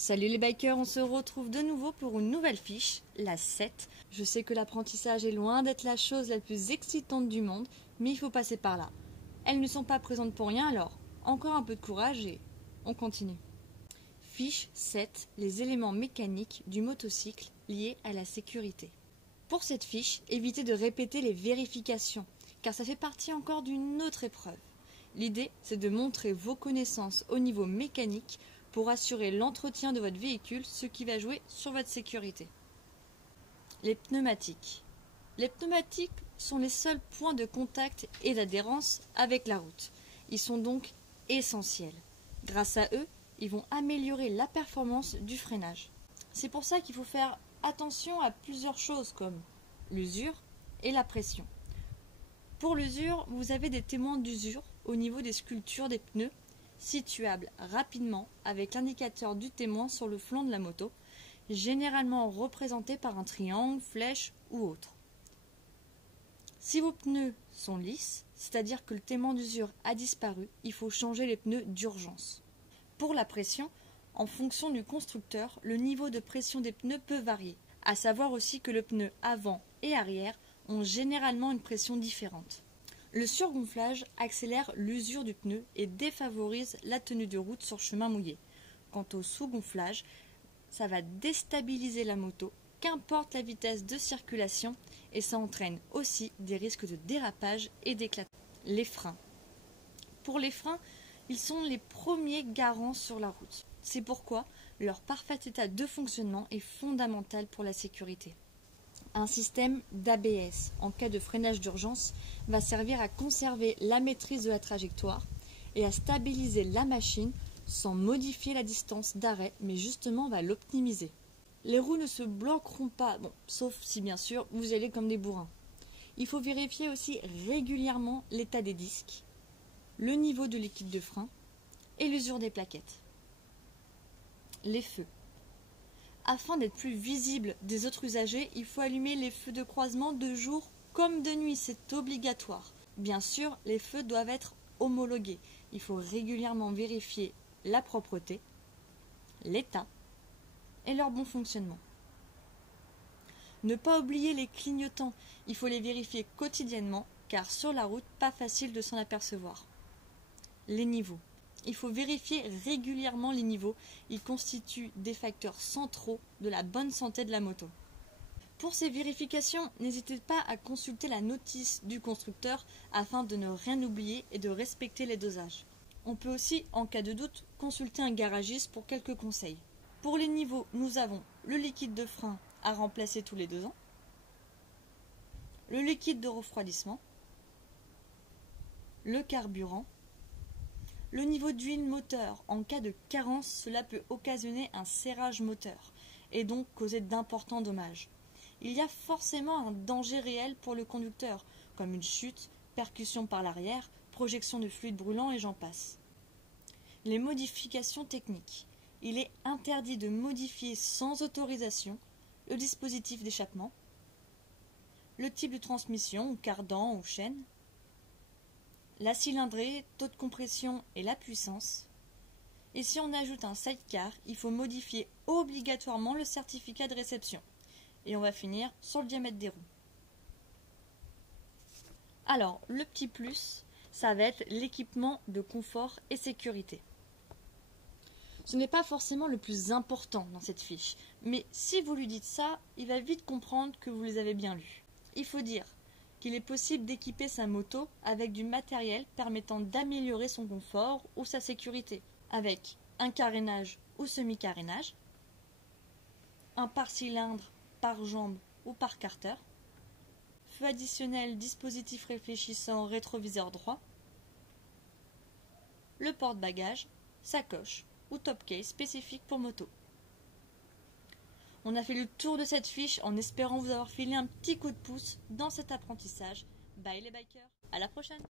Salut les bikers, on se retrouve de nouveau pour une nouvelle fiche, la 7. Je sais que l'apprentissage est loin d'être la chose la plus excitante du monde, mais il faut passer par là. Elles ne sont pas présentes pour rien alors, encore un peu de courage et on continue. Fiche 7, les éléments mécaniques du motocycle liés à la sécurité. Pour cette fiche, évitez de répéter les vérifications, car ça fait partie encore d'une autre épreuve. L'idée, c'est de montrer vos connaissances au niveau mécanique pour assurer l'entretien de votre véhicule, ce qui va jouer sur votre sécurité. Les pneumatiques. Les pneumatiques sont les seuls points de contact et d'adhérence avec la route. Ils sont donc essentiels. Grâce à eux, ils vont améliorer la performance du freinage. C'est pour ça qu'il faut faire attention à plusieurs choses comme l'usure et la pression. Pour l'usure, vous avez des témoins d'usure au niveau des sculptures des pneus, situables rapidement avec l'indicateur du témoin sur le flanc de la moto, généralement représenté par un triangle, flèche ou autre. Si vos pneus sont lisses, c'est-à-dire que le témoin d'usure a disparu, il faut changer les pneus d'urgence. Pour la pression, en fonction du constructeur, le niveau de pression des pneus peut varier. À savoir aussi que le pneu avant et arrière ont généralement une pression différente. Le surgonflage accélère l'usure du pneu et défavorise la tenue de route sur chemin mouillé. Quant au sous-gonflage, ça va déstabiliser la moto, qu'importe la vitesse de circulation, et ça entraîne aussi des risques de dérapage et d'éclatement. Les freins. Pour les freins, ils sont les premiers garants sur la route. C'est pourquoi leur parfait état de fonctionnement est fondamental pour la sécurité. Un système d'ABS en cas de freinage d'urgence va servir à conserver la maîtrise de la trajectoire et à stabiliser la machine sans modifier la distance d'arrêt, mais justement va l'optimiser. Les roues ne se bloqueront pas, sauf si bien sûr vous allez comme des bourrins. Il faut vérifier aussi régulièrement l'état des disques, le niveau de liquide de frein et l'usure des plaquettes. Les feux. Afin d'être plus visible des autres usagers, il faut allumer les feux de croisement de jour comme de nuit, c'est obligatoire. Bien sûr, les feux doivent être homologués. Il faut régulièrement vérifier la propreté, l'état et leur bon fonctionnement. Ne pas oublier les clignotants, il faut les vérifier quotidiennement car sur la route, pas facile de s'en apercevoir. Les niveaux. Il faut vérifier régulièrement les niveaux, ils constituent des facteurs centraux de la bonne santé de la moto. Pour ces vérifications, n'hésitez pas à consulter la notice du constructeur afin de ne rien oublier et de respecter les dosages. On peut aussi, en cas de doute, consulter un garagiste pour quelques conseils. Pour les niveaux, nous avons le liquide de frein à remplacer tous les 2 ans, le liquide de refroidissement, le carburant, le niveau d'huile moteur. En cas de carence, cela peut occasionner un serrage moteur et donc causer d'importants dommages. Il y a forcément un danger réel pour le conducteur, comme une chute, percussion par l'arrière, projection de fluide brûlant et j'en passe. Les modifications techniques. Il est interdit de modifier sans autorisation le dispositif d'échappement, le type de transmission, ou cardan ou chaîne, la cylindrée, taux de compression et la puissance. Et si on ajoute un sidecar, il faut modifier obligatoirement le certificat de réception. Et on va finir sur le diamètre des roues. Alors, le petit plus, ça va être l'équipement de confort et sécurité. Ce n'est pas forcément le plus important dans cette fiche, mais si vous lui dites ça, il va vite comprendre que vous les avez bien lus. Il faut dire qu'il est possible d'équiper sa moto avec du matériel permettant d'améliorer son confort ou sa sécurité, avec un carénage ou semi-carénage, un pare-cylindre, pare-jambe ou pare-carter, feu additionnel, dispositif réfléchissant, rétroviseur droit, le porte-bagages, sacoche ou top case spécifique pour moto. On a fait le tour de cette fiche en espérant vous avoir filé un petit coup de pouce dans cet apprentissage. Bye les bikers, à la prochaine!